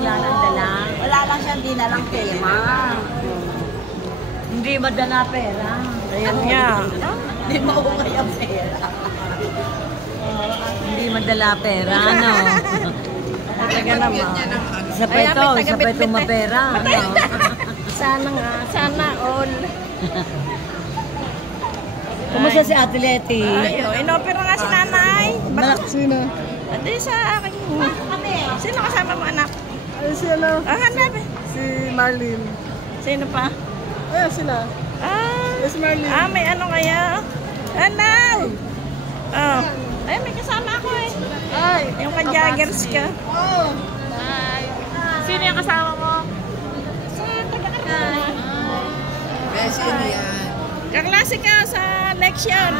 Wala lang dala. Wala lang siyang dinalang pera. Hindi madala pera. Ayan nga. Hindi mauukay ang pera. Hindi madala pera, ano? Talaga naman. Isa pa ito, isa pa ito mapera. Ano? Sana nga. Sana all. Kumusta si Ate Leti? Ayo, inopera nga si nanay. Sino? Adi sa akin. Sino kasama mo anak? Ay, sila. Hanap. Si Marlene. Sino pa? Ayan sila. Yes, Marlene. May ano kaya? Ano? Oh. Ay, may kasama ako eh. Ay. Yung ka-joggers ka. Oh. Sino yung kasama mo? Sa taga-kanay. Sino yan? Kaklase ka sa leksyon.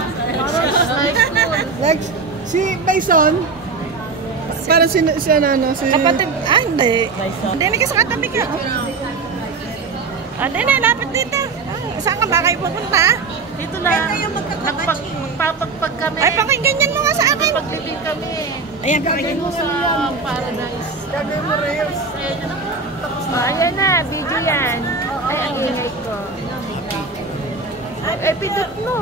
Like, si Bison. Parang si ano, si... Kapatid, hindi. Hindi, nagkasakatabi ka. Hindi na, lapit dito. Saan ka ba kayo pupunta? Dito na. Magpapagpag kami. Ay, pakinggan mo nga sa akin. Pagpipig kami. Ayan, pakinggan mo Sa paradise. Gagawin mo Reyes. Ayan na, video yan. Ay, ang ingay ko. Ay, pindot mo.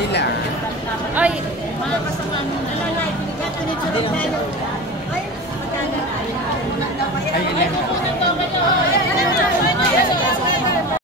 Sila. Ay, Ayun lang.